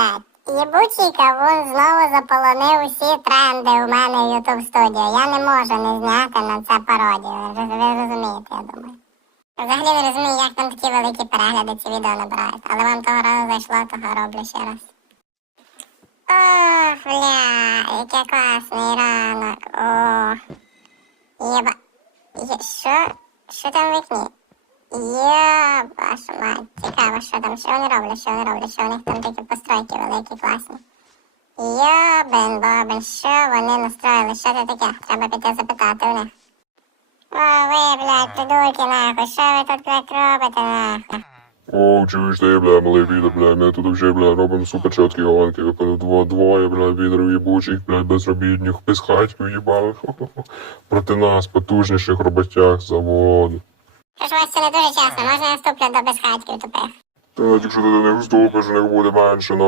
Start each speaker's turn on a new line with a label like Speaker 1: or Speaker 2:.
Speaker 1: блядь. Єбучий кавун знову заполонив усі тренди у мене в YouTube студіо. Я не можу не зняти на це пародію. Ви розумієте, я думаю. Взагалі не розумію, як там такі великі перегляди ці відео набирають. Але вам того разу зайшло, того роблю ще раз. Ох, бля, який класний ранок. О. Єба. Що? Що там в вікні? Є, ваша мать, цікаво, що там, що вони роблять, що вони роблять, що у них там такі постройки великі, класні. Йобен, бобен, що вони настроїли, що це таке? Треба піти запитати у них. О, ви, блядь, придурки, нахуй, що ви тут, блядь, робите, нахуй?
Speaker 2: О, чуєш ти, бля, малий відер, бля, ми тут вже, бля, робимо супер чіткі гонки, дво, двоє, бля, відерів їбучих, бля, безробітних, без хатьків їбали. Проти нас, потужніших роботяг заводу.
Speaker 1: Що вас це не дуже часто, можна я вступлю до безхатьків тупих?
Speaker 2: Та, якщо ти до них вступиш, у них буде менше на